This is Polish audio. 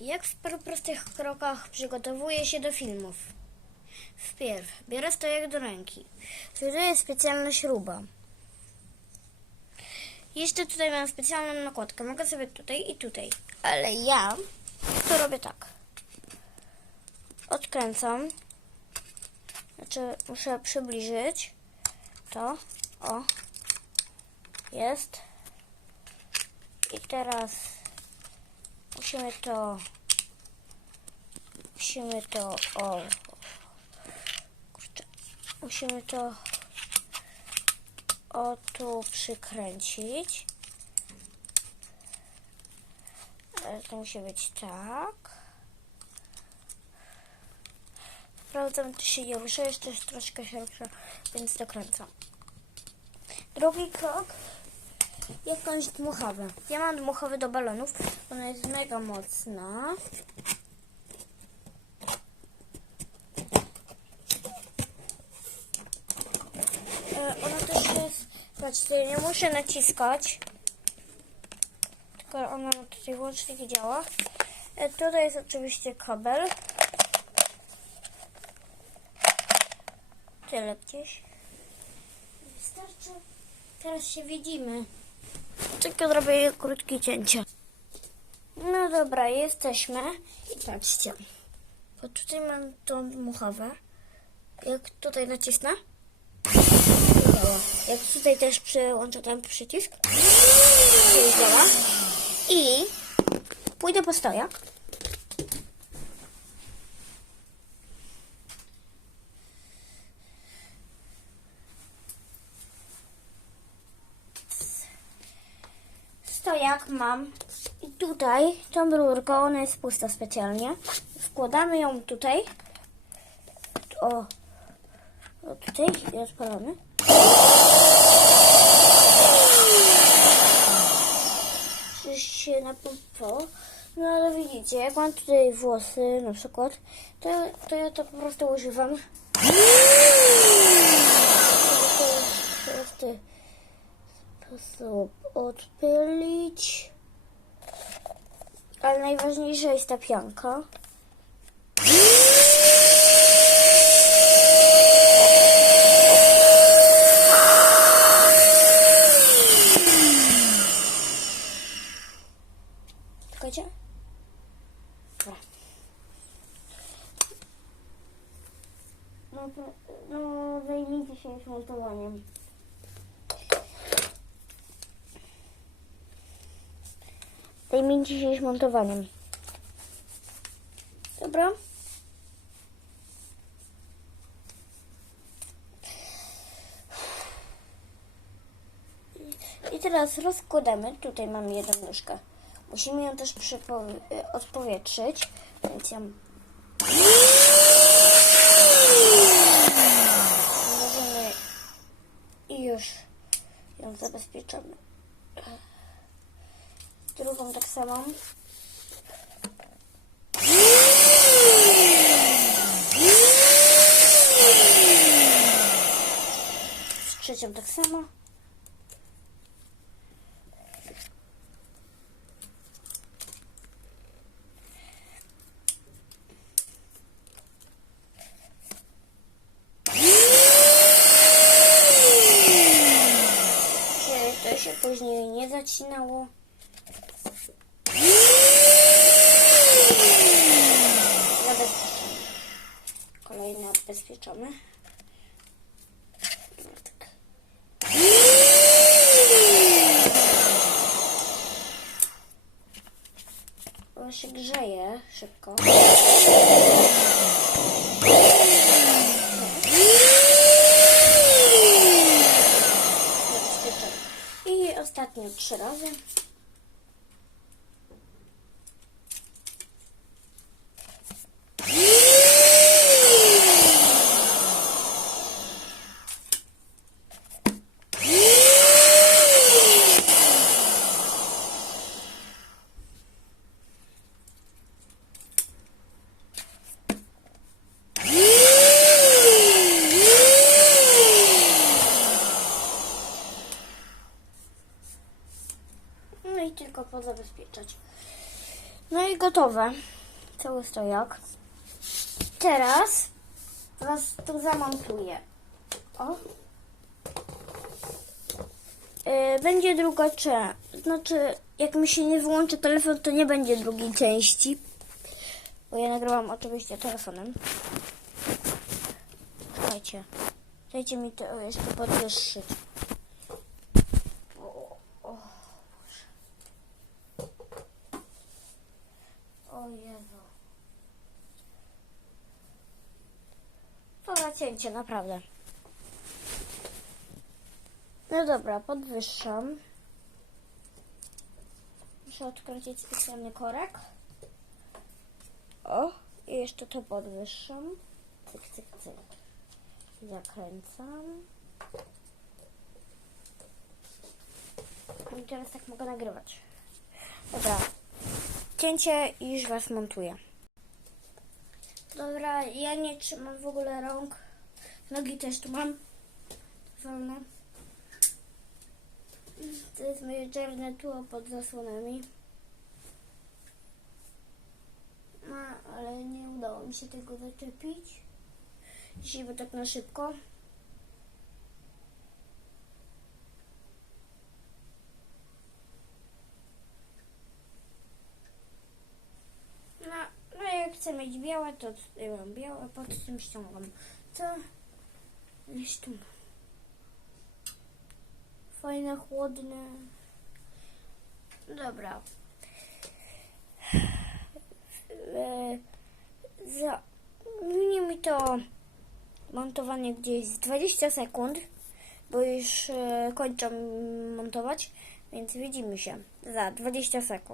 Jak w paru prostych krokach przygotowuję się do filmów? Wpierw biorę stojak do ręki. Znajduję specjalna śruba. Jeszcze tutaj mam specjalną nakładkę. Mogę sobie tutaj i tutaj. Ale ja to robię tak. Odkręcam. Znaczy muszę przybliżyć to. O. Jest. I teraz musimy to musimy to o kurczę, musimy to o tu przykręcić. To musi być tak. Sprawdzam czy się nie rusza jeszcze troszkę się rusza więc dokręcam. Drugi krok jakąś dmuchawę. Ja mam dmuchawę do balonów. Ona jest mega mocna. E, Ona też jest... Patrzcie, nie muszę naciskać. Tylko ona tutaj łącznik działa. E, Tutaj jest oczywiście kabel. Tyle gdzieś. Wystarczy. Teraz się widzimy. Tylko zrobię krótkie cięcie. No dobra, jesteśmy. I patrzcie. Bo tutaj mam tą dmuchawę. Jak tutaj nacisnę. Jak tutaj też przyłączę ten przycisk. I pójdę po stojak. Stojak mam i tutaj tą rurkę, ona jest pusta specjalnie. Wkładamy ją tutaj. O, o tutaj i odpalamy. Czyż się napompowało? No ale widzicie, jak mam tutaj włosy na przykład, to, to ja to po prostu używam. To jest prosty sposób odpylić. Ale najważniejsza jest ta pianka. Czekajcie. No, to, no zajmijcie się już montowaniem. Zajmijcie się już montowaniem. Dobra. I teraz rozkładamy. Tutaj mamy jedną nóżkę. Musimy ją też y, odpowietrzyć. Więc ją Możemy i już ją zabezpieczamy. Drugą tak samo. Z trzecią tak samo. To się później nie zacinało. Zabezpieczamy. Kolejny odbezpieczamy. No tak. On się grzeje szybko. I ostatnio trzy razy. No i gotowe. Cały stojak. Teraz was tu zamontuję. O. Yy, będzie druga część. Znaczy, jak mi się nie wyłączy telefon, to nie będzie drugiej części. Bo ja nagrywam oczywiście telefonem. Słuchajcie. Dajcie mi to jeszcze podwyższyć. O, o, Boże. o Jezu. To nacięcie, naprawdę. No dobra, podwyższam. Muszę odkręcić specjalny korek. O, i jeszcze to podwyższam. Cyk, cyk, cyk. Zakręcam. I teraz tak mogę nagrywać. Dobra. Cięcie i już was montuję. Dobra, ja nie trzymam w ogóle rąk. Nogi też tu mam. Wolne. To jest moje czarne tło pod zasłonami. No, ale nie udało mi się tego zaczepić. Dzisiaj było tak na szybko. No, no jak chcę mieć białe, to ja mam białe, pod tym ściągam. Co? Gdzieś tu. Fajne, chłodne. Dobra. E, za, minie mi to montowanie gdzieś z 20 sekund, bo już e, kończę montować, więc widzimy się za 20 sekund.